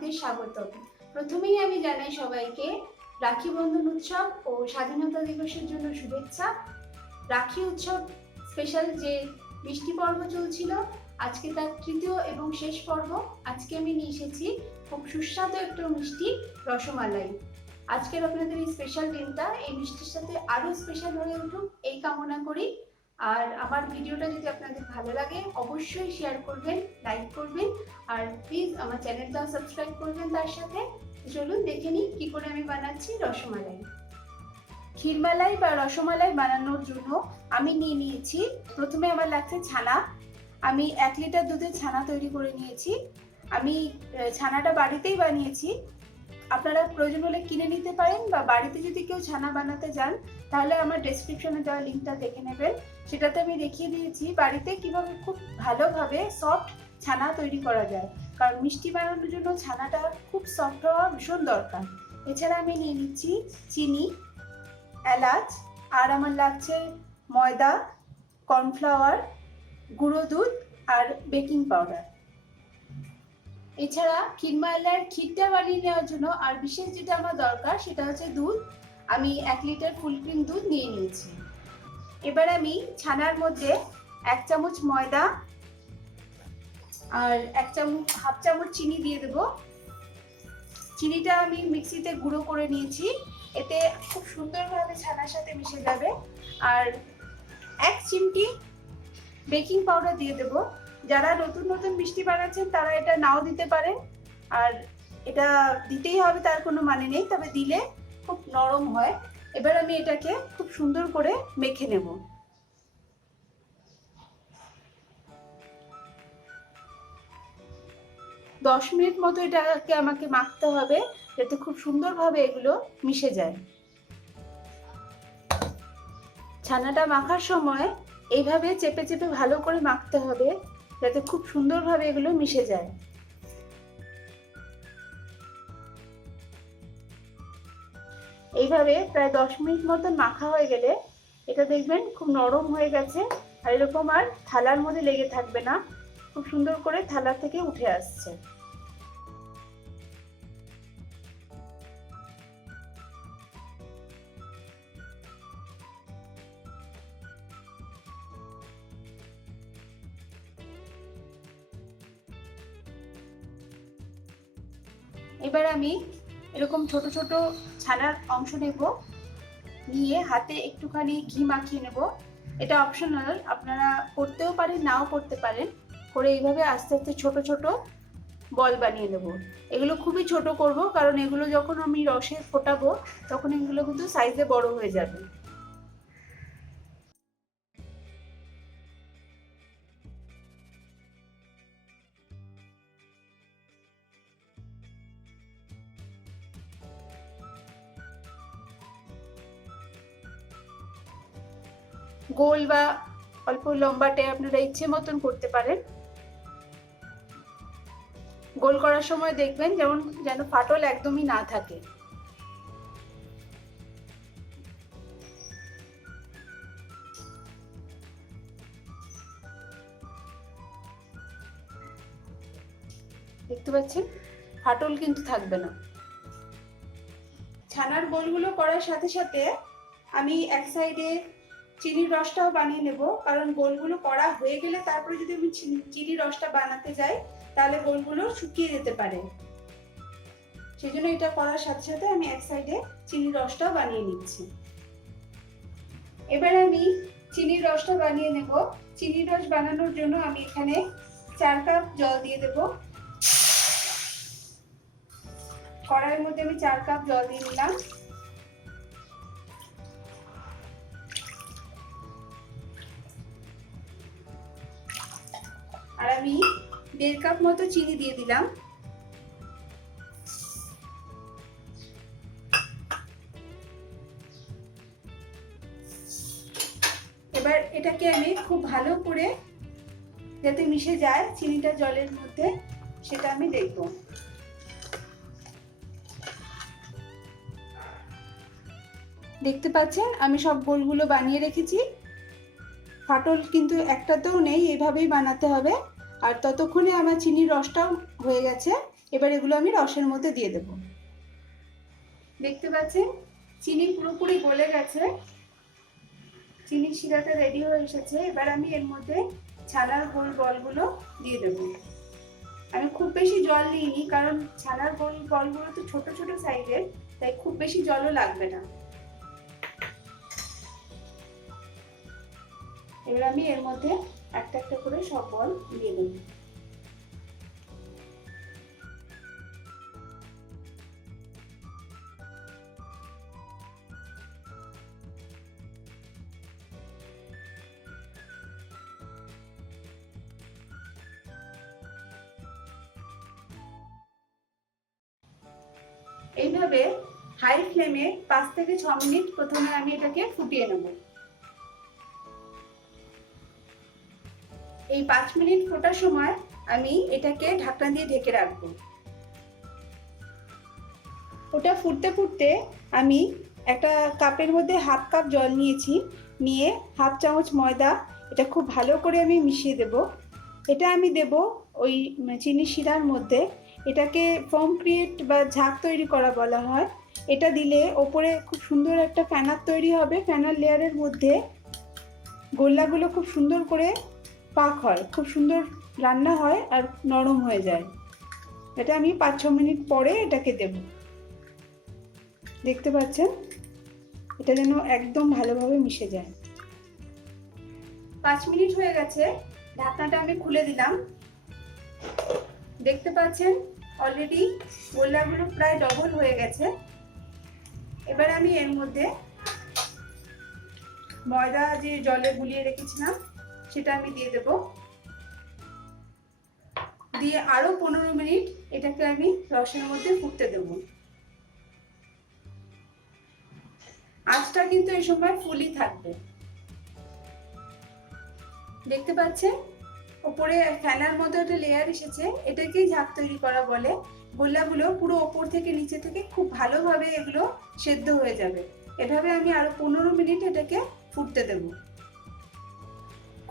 আপনাদের স্বাগত। প্রথমেই আমি জানাই সবাইকে রাখি বন্ধন উৎসব ও স্বাধীনতা দিবসের জন্য শুভেচ্ছা। রাখি উৎসব স্পেশাল যে মিষ্টি পর্ব চলছিল, আজকে তার তৃতীয় এবং শেষ পর্ব। আজকে আমি নিয়ে এসেছি খুব সুস্বাদু একটা মিষ্টি, রসমালাই। আজকের আপনাদের এই স্পেশাল দিনটা এই মিষ্টির সাথে আরো স্পেশাল হয়ে উঠুক এই কামনা করি। আর আমার ভিডিওটা যদি আপনাদের ভালো লাগে অবশ্যই শেয়ার করবেন, লাইক করবেন, আর প্লিজ আমার চ্যানেলটাও সাবস্ক্রাইব করবেন তার সাথে। চলুন দেখে নিই কি করে আমি বানাচ্ছি রসমালাই। ক্ষীরমালাই বা রসমালাই বানানোর জন্য আমি নিয়ে নিয়েছি, প্রথমে আমার লাগছে ছানা। আমি 1 লিটার দুধের ছানা তৈরি করে নিয়েছি। আমি ছানাটা বাড়িতেই বানিয়েছি। আপনারা প্রয়োজন হলে কিনে নিতে পারেন, বা বাড়িতে যদি কেউ ছানা বানাতে যান তাহলে আমার ডেসক্রিপশনে দেওয়া লিঙ্কটা দেখে নেবেন। সেটাতে আমি দেখিয়ে দিয়েছি বাড়িতে কিভাবে খুব ভালোভাবে সফট ছানা তৈরি করা যায়, কারণ মিষ্টি বানানোর জন্য ছানাটা খুব সফট হওয়া ভীষণ দরকার। এছাড়া আমি নিয়ে নিচ্ছি চিনি, এলাচ, আর আমার লাগছে ময়দা, কর্নফ্লাওয়ার, গুঁড়ো দুধ আর বেকিং পাউডার। এছাড়া ক্ষীরমালাইয়ের ক্ষীরটা বানিয়ে নেওয়ার জন্য আর বিশেষ যেটা আমার দরকার সেটা হচ্ছে দুধ। আমি 1 লিটার ফুল ক্রিম দুধ নিয়ে নিয়েছি। এবার আমি ছানার মধ্যে 1 চামচ ময়দা আর হাফ চামচ চিনি দিয়ে দেব। চিনিটা আমি মিক্সিতে গুঁড়ো করে নিয়েছি, এতে খুব সুন্দরভাবে ছানার সাথে মিশে যাবে। আর 1 চিমটি বেকিং পাউডার দিয়ে দেব। যারা নতুন নতুন মিষ্টি বানাচ্ছেন তারা এটা নাও দিতে পারেন, আর এটা দিতেই হবে তার কোনো মানে নেই, তবে দিলে খুব নরম হয়। এবার আমি এটাকে খুব সুন্দর করে মেখে নেব। দশ মিনিট মতো এটাকে আমাকে মাখতে হবে, যাতে খুব সুন্দরভাবে এগুলো মিশে যায়। ছানাটা মাখার সময় এইভাবে চেপে চেপে ভালো করে মাখতে হবে, যাতে খুব সুন্দরভাবে এগুলো মিশে যায়। এইভাবে প্রায় 10 মিনিট মতন মাখা হয়ে গেলে এটা দেখবেন খুব নরম হয়ে গেছে, আর এরকম আর থালার মধ্যে লেগে থাকবে না, খুব সুন্দর করে থালা থেকে উঠে আসছে। এবার আমি এরকম ছোট ছোট ছানার অংশ নেব, নিয়ে হাতে একটুখানি ঘি মাখিয়ে নেব। এটা অপশনাল, আপনারা করতেও পারেন নাও করতে পারেন। করে এইভাবে আস্তে আস্তে ছোট ছোট বল বানিয়ে নেব। এগুলো খুবই ছোট করব, কারণ এগুলো যখন আমি রসে ফোটাবো তখন এগুলো কিন্তু সাইজে বড় হয়ে যাবে। গোল বা অল্প লম্বাটে আপনারা ইচ্ছে মতন করতে পারেন। গোল করার সময় দেখবেন যেন ফাটল একদমই না থাকে। দেখতে পাচ্ছেন ফাটল কিন্তু থাকবে না। ছানার গোলগুলো করার সাথে সাথে আমি এক সাইডে চিনির রসটাও বানিয়ে নেব, কারণ গোলগুলো করা হয়ে গেলে তারপরে যদি আমি চিনির রসটা বানাতে যাই তাহলে গোলগুলো শুকিয়ে যেতে পারে। সেই জন্য এটা করার সাথে সাথে আমি এক সাইডে চিনির রসটাও বানিয়ে নিচ্ছি। এবার আমি চিনির রসটা বানিয়ে নেব। চিনির রস বানানোর জন্য আমি এখানে 4 কাপ জল দিয়ে দেব। কড়াইয়ের মধ্যে আমি 4 কাপ জল দিয়ে নিলাম। আর আমি 1.5 কাপ মতো চিনি দিয়ে দিলাম। এবার এটাকে আমি খুব ভালো করে যাতে মিশে যায় চিনিটা জলের মধ্যে, সেটা আমি দেখব। দেখতে পাচ্ছেন আমি সব গোলগুলো বানিয়ে রেখেছি, ফাটল কিন্তু একটাতেও নেই। এইভাবেই বানাতে হবে। আর ততক্ষণে আমার চিনির রসটাও হয়ে গেছে। এবার এগুলো আমি রসের মধ্যে দিয়ে দেব। দেখতে পাচ্ছেন চিনি পুরোপুরি গলে গেছে, চিনির শিরাটা রেডি হয়ে এসেছে। এবার আমি এর মধ্যে ছানার গোল বলগুলো দিয়ে দেব। আমি খুব বেশি জল নিইনি, কারণ ছানার গোল বলগুলো তো ছোট ছোট সাইজের, তাই খুব বেশি জলও লাগবে না। এবার আমি এর মধ্যে একটা একটা করে সব বল দিয়ে দেব। এইভাবে হাই ফ্লেমে 5 থেকে 6 মিনিট প্রথমে আমি এটাকে ফুটিয়ে নেব। এই 5 মিনিট ফোটার সময় আমি এটাকে ঢাকনা দিয়ে ঢেকে রাখবো। ওটা ফুটতে ফুটতে আমি একটা কাপের মধ্যে হাফ কাপ জল নিয়েছি, নিয়ে হাফ চামচ ময়দা, এটা খুব ভালো করে আমি মিশিয়ে দেব। এটা আমি দেব ওই চিনি শিরার মধ্যে। এটাকে ফোম ক্রিয়েট বা ঝাঁক তৈরি করা বলা হয়। এটা দিলে ওপরে খুব সুন্দর একটা ফ্যানার তৈরি হবে। ফ্যানার লেয়ারের মধ্যে গোল্লাগুলো খুব সুন্দর করে পাক হয়, খুব সুন্দর রান্না হয় আর নরম হয়ে যায়। এটা আমি 5-6 মিনিট পরে এটাকে দেব। দেখতে পাচ্ছেন এটা যেন একদম ভালোভাবে মিশে যায়। 5 মিনিট হয়ে গেছে, ঢাকনাটা আমি খুলে দিলাম। দেখতে পাচ্ছেন অলরেডি গোল্লাগুলো প্রায় ডবল হয়ে গেছে। এবার আমি এর মধ্যে ময়দা যে জলে গুলিয়ে রেখেছিলাম সেটা আমি দিয়ে দেব। দিয়ে আরো 15 মিনিট এটাকে আমি রসের মধ্যে ফুটতে দেব। আঁচটা কিন্তু এই সময় ফুলই থাকবে। দেখতে পাচ্ছেন উপরে ফ্যানার মতো একটা লেয়ার এসেছে, এটাকেই ঝাঁক তৈরি করা বলে। গোল্লাগুলো পুরো ওপর থেকে নিচে থেকে খুব ভালোভাবে এগুলো সেদ্ধ হয়ে যাবে। এভাবে আমি আরো 15 মিনিট এটাকে ফুটতে দেব।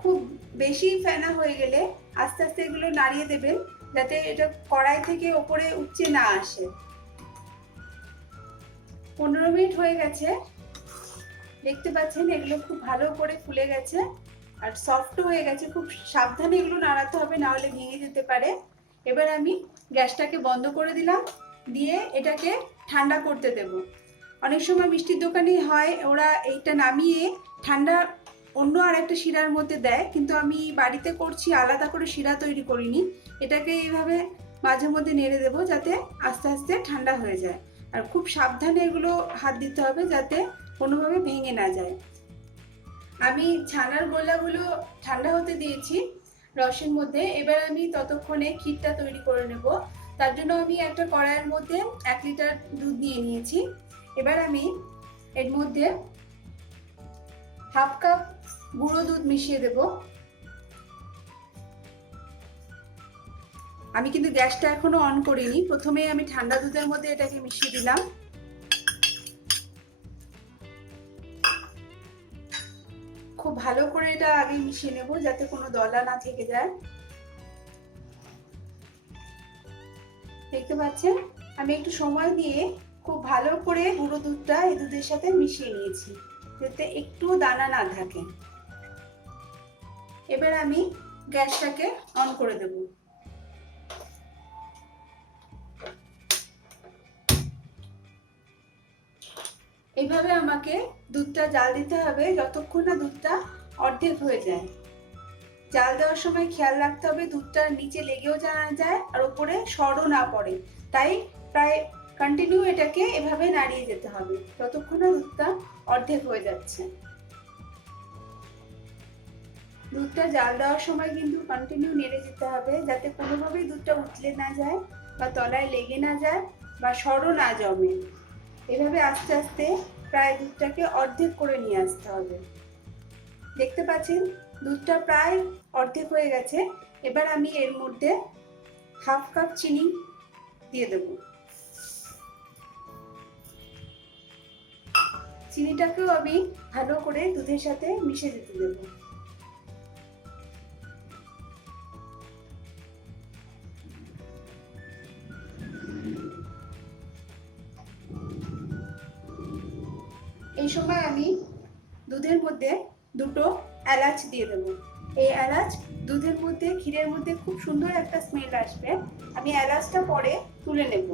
খুব বেশি ফেনা হয়ে গেলে আস্তে আস্তে এগুলো নাড়িয়ে দেবেন, যাতে এটা কড়াই থেকে ওপরে উঠে না আসে। 15 মিনিট হয়ে গেছে। দেখতে পাচ্ছেন এগুলো খুব ভালো করে ফুলে গেছে আর সফট হয়ে গেছে। খুব সাবধানে এগুলো নাড়াতে হবে, না হলে ভেঙে যেতে পারে। এবার আমি গ্যাসটাকে বন্ধ করে দিলাম, দিয়ে এটাকে ঠান্ডা করতে দেব। অনেক সময় মিষ্টির দোকানে হয় ওরা এইটা নামিয়ে ঠান্ডা অন্য আরেকটা শিরার মধ্যে দেয়, কিন্তু আমি বাড়িতে করছি, আলাদা করে শিরা তৈরি করিনি। এটাকে এইভাবে মাঝে মধ্যে নেড়ে দেবো যাতে আস্তে আস্তে ঠান্ডা হয়ে যায়। আর খুব সাবধানে এগুলো হাত দিতে হবে যাতে কোনোভাবে ভেঙে না যায়। আমি ছানার গোলাগুলো ঠান্ডা হতে দিয়েছি রসের মধ্যে। এবার আমি ততক্ষণে ক্ষীরটা তৈরি করে নেব। তার জন্য আমি একটা কড়াইয়ের মধ্যে 1 লিটার দুধ নিয়ে নিয়েছি। এবার আমি এর মধ্যে হাফ কাপ গুঁড়ো দুধ মিশিয়ে দেব। আমি কিন্তু গ্যাসটা এখনো অন করিনি, প্রথমেই আমি ঠান্ডা দুধের মধ্যে এটাকে মিশিয়ে দিলাম। খুব ভালো করে এটা আগে মিশিয়ে নেব যাতে কোনো দলা না থেকে যায়। দেখতে পাচ্ছেন আমি একটু সময় দিয়ে খুব ভালো করে গুঁড়ো দুধটা এই দুধের সাথে মিশিয়ে নিয়েছি যাতে একটু দানা না থাকে। এবার আমি গ্যাসটাকে অন করে দেব। এইভাবে আমাকে দুধটা জাল দিতে হবে যতক্ষণ না দুধটা অর্ধেক হয়ে যায়। জাল দেওয়ার সময় খেয়াল রাখতে হবে দুধটা নিচে লেগেও জানা যায় আর উপরে সরও না পড়ে, তাই প্রায় কন্টিনিউ এটাকে এভাবে নাড়িয়ে যেতে হবে যতক্ষণ না দুধটা অর্ধেক হয়ে যাচ্ছে। দুধটা জাল দেওয়ার সময় কিন্তু কন্টিনিউ নেড়ে যেতে হবে যাতে কোনোভাবেই দুধটা উতলে না যায় বা তলায় লেগে না যায় বা সরও না জমে। এভাবে আস্তে আস্তে প্রায় দুধটাকে অর্ধেক করে নিয়ে আসতে হবে। দেখতে পাচ্ছেন দুধটা প্রায় অর্ধেক হয়ে গেছে। এবার আমি এর মধ্যে হাফ কাপ চিনি দিয়ে দেব। চিনিটাকেও আমি ভালো করে দুধের সাথে মিশে যেতে দেব। এই সময় আমি দুধের মধ্যে দুটো এলাচ দিয়ে দেবো। এই এলাচ দুধের মধ্যে, ক্ষীরের মধ্যে খুব সুন্দর একটা স্মেল আসবে। আমি এলাচটা পরে তুলে নেব।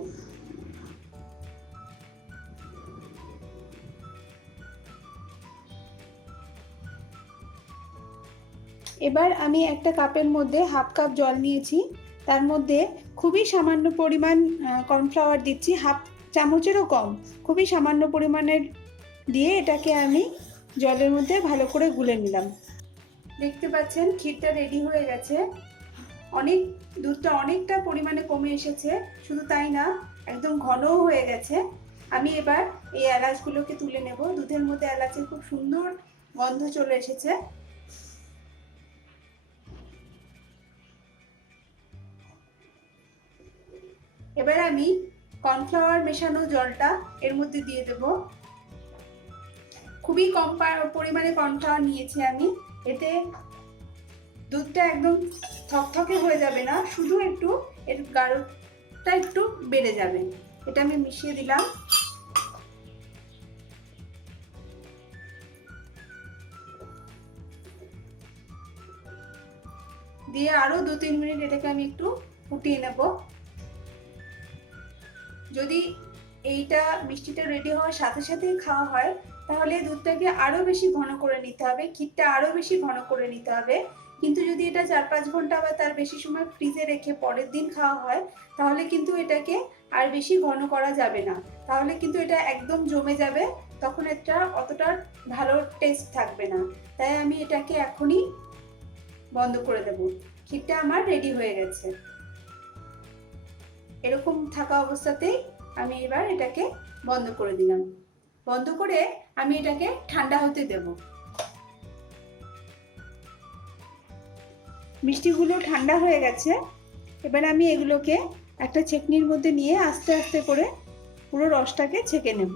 এবার আমি একটা কাপের মধ্যে হাফ কাপ জল নিয়েছি, তার মধ্যে খুবই সামান্য পরিমাণ কর্নফ্লাওয়ার দিচ্ছি, হাফ চামচেরও কম, খুবই সামান্য পরিমাণের দিয়ে এটাকে আমি জলের মধ্যে ভালো করে গুলে নিলাম। দেখতে পাচ্ছেন ক্ষীরটা রেডি হয়ে গেছে। দুধটা অনেকটা পরিমাণে কমে এসেছে, শুধু তাই না একদম ঘনও হয়ে গেছে। আমি এবার এই এলাচগুলোকে তুলে নেব। দুধের মধ্যে এলাচের খুব সুন্দর গন্ধ চলে এসেছে। এবার আমি কর্নফ্লাওয়ার মেশানো জলটা এর মধ্যে দিয়ে দেব। খুবই কম পরিমাণে কর্নফ্লাওয়ার নিয়েছি আমি। এতে দুধটা একদম থকথকে হয়ে যাবে না, শুধু একটু এর গাঢ়টা একটু বেড়ে যাবে। এটা আমি মিশিয়ে দিলাম। দিয়ে আরো 2-3 মিনিট এটাকে আমি একটু ফুটিয়ে নেব। যদি এইটা মিষ্টিটা রেডি হওয়ার সাথে সাথেই খাওয়া হয়, তাহলে দুধটাকে আরো বেশি ঘন করে নিতে হবে, ক্ষীরটা আরো বেশি ঘন করে নিতে হবে। কিন্তু যদি এটা 4-5 ঘন্টা বা তার বেশি সময় ফ্রিজে রেখে পরের দিন খাওয়া হয়, তাহলে কিন্তু এটাকে আর বেশি ঘন করা যাবে না। তাহলে কিন্তু এটা একদম জমে যাবে, তখন এটা অতটা ভালো টেস্ট থাকবে না। তাই আমি এটাকে এখনই বন্ধ করে দেব। ক্ষীরটা আমার রেডি হয়ে গেছে। এরকম থাকা অবস্থাতেই আমি এবার এটাকে বন্ধ করে দিলাম। বন্ধ করে আমি এটাকে ঠান্ডা হতে দেব। মিষ্টিগুলো ঠান্ডা হয়ে গেছে। এবার আমি এগুলোকে একটা ছেঁকনির মধ্যে নিয়ে আস্তে আস্তে করে পুরো রসটাকে ছেঁকে নেব।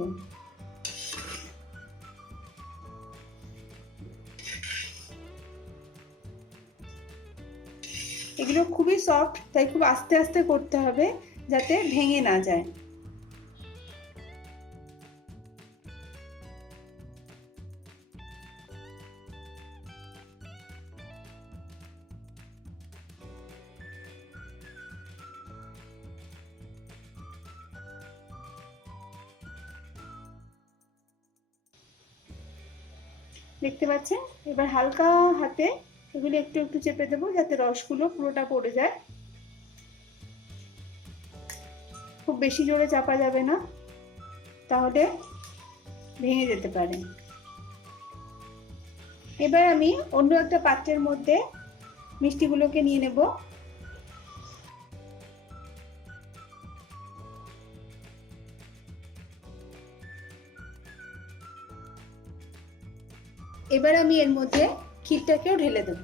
এগুলো খুবই সফট, তাই খুব আস্তে আস্তে করতে হবে যাতে ভেঙে না যায়। দেখতে পাচ্ছেন, এবার হালকা হাতে এগুলো একটু একটু চেপে দেবো যাতে রসগুলো পুরোটা পড়ে যায়। খুব বেশি জোরে চাপা যাবে না, তাহলে ভেঙে যেতে পারে। এবার আমি অন্য একটা পাত্রের মধ্যে মিষ্টিগুলোকে নিয়ে নেব। এবার আমি এর মধ্যে ক্ষীরটাকেও ঢেলে দেব।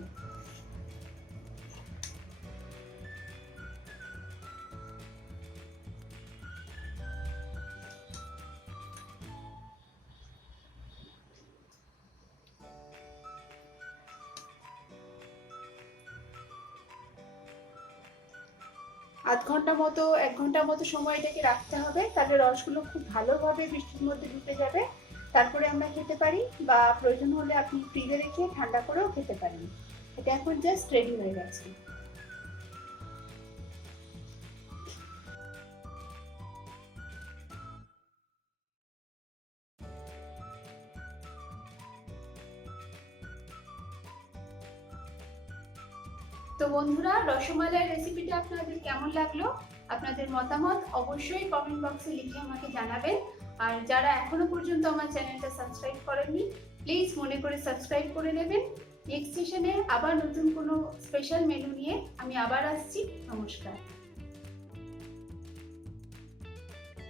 আধ ঘন্টা মতো 1 ঘন্টা মতো সময় এটাকে রাখতে হবে, তাহলে রসগুলো খুব ভালোভাবে মিষ্টির মধ্যে ঢুকে যাবে। তারপরে আমরা খেতে পারি, বা প্রয়োজন হলে আপনি ফ্রিজে রেখে ঠান্ডা করেও খেতে পারেন। এটা এখন জাস্ট রেডি হয়ে গেছে। তো বন্ধুরা, রসমালাইয়ের রেসিপিটা আপনাদের কেমন লাগলো? আপনাদের মতামত অবশ্যই কমেন্ট বক্সে লিখে আমাকে জানাবেন। আর যারা এখনো পর্যন্ত আমার চ্যানেলটা সাবস্ক্রাইব করেননি, প্লিজ মনে করে সাবস্ক্রাইব করে নেবেন। নেক্সট সেশনে আবার নতুন কোনো স্পেশাল মেনু নিয়ে আমি আবার আসছি। নমস্কার।